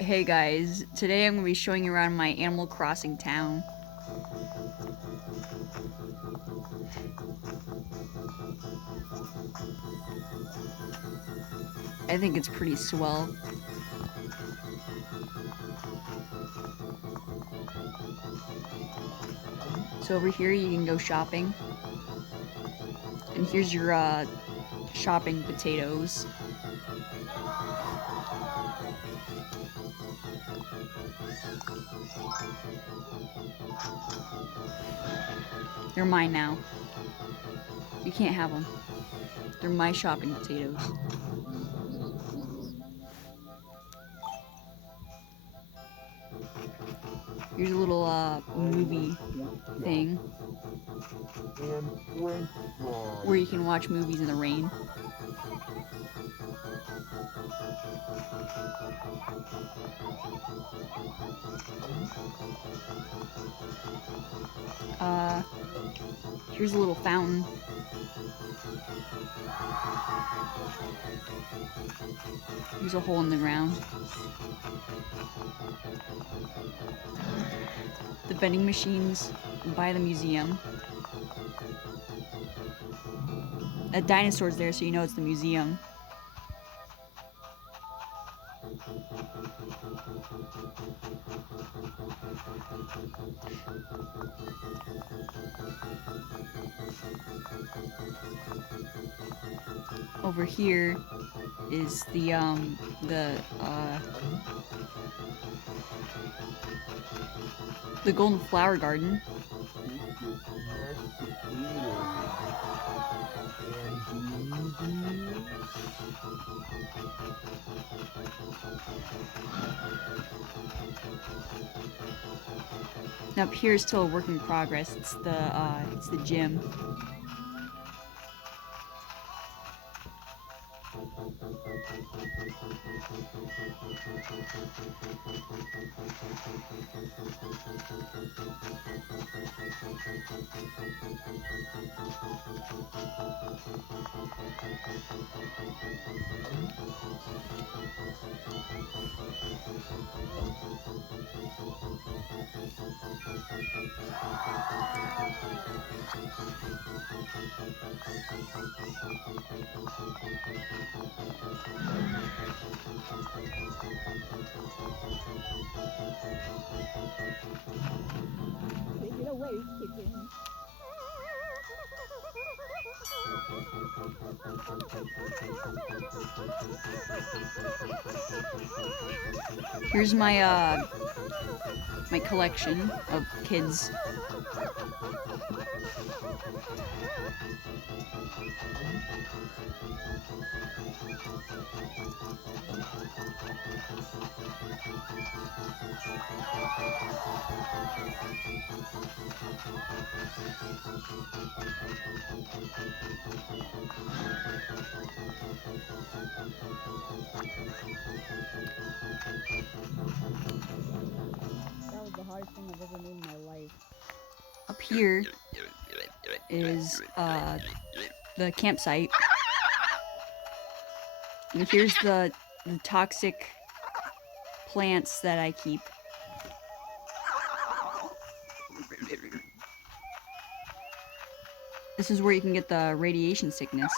Hey guys, today I'm going to be showing you around my Animal Crossing town. I think it's pretty swell. So over here you can go shopping. And here's your shopping potatoes. They're mine now. You can't have them. They're my shopping potatoes. Here's a little movie thing where you can watch movies in the rain. Here's a little fountain. Here's a hole in the ground. The vending machines by the museum. A dinosaur's there, so you know it's the museum. Over here is the Golden Flower Garden. And up here is still a work in progress. It's the gym. Take it away, chicken. Here's my collection of kids. That was the hardest thing I've ever made in my life. Up here is the campsite. And here's the toxic plants that I keep. This is where you can get the radiation sickness.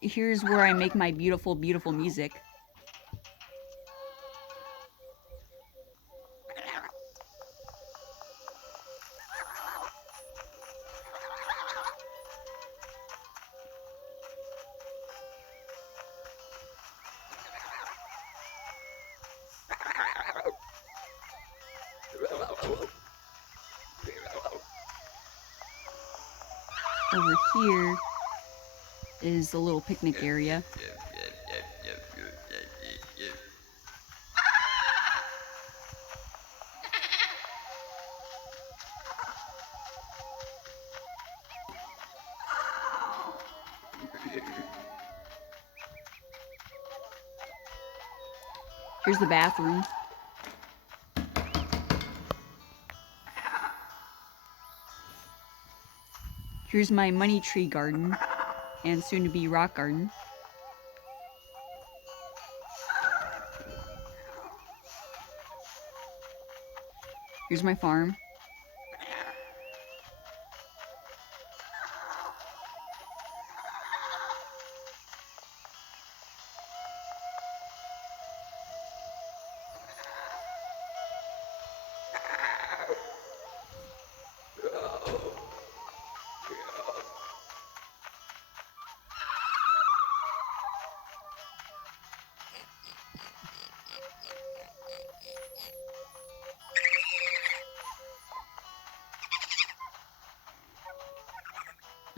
Here's where I make my beautiful, beautiful music. Over here is the little picnic area. Here's the bathroom. Here's my money tree garden, and soon to be rock garden. Here's my farm.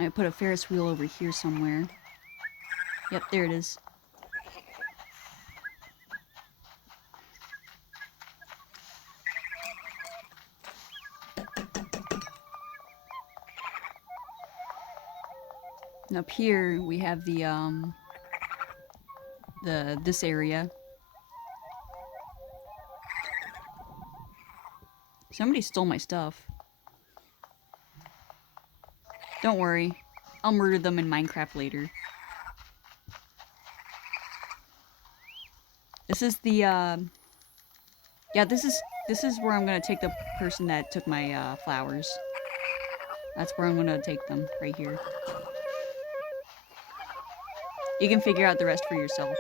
I put a Ferris wheel over here somewhere. Yep, there it is. And up here we have this area. Somebody stole my stuff. Don't worry, I'll murder them in Minecraft later. This is the yeah, this is where I'm gonna take the person that took my flowers. That's where I'm gonna take them, right here. You can figure out the rest for yourself.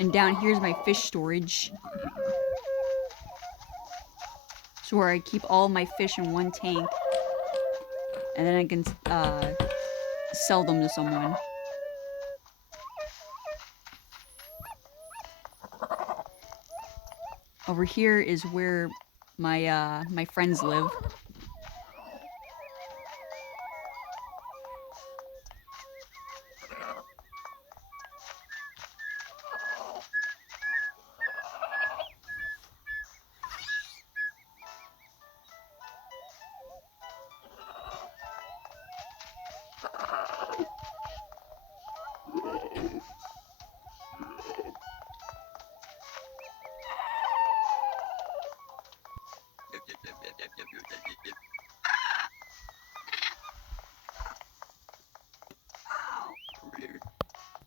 And down here's my fish storage. So where I keep all my fish in one tank. And then I can sell them to someone. Over here is where my my friends live.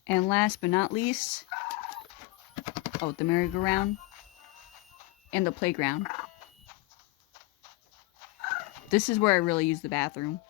And last but not least, oh, the merry-go-round and the playground. This is where I really use the bathroom.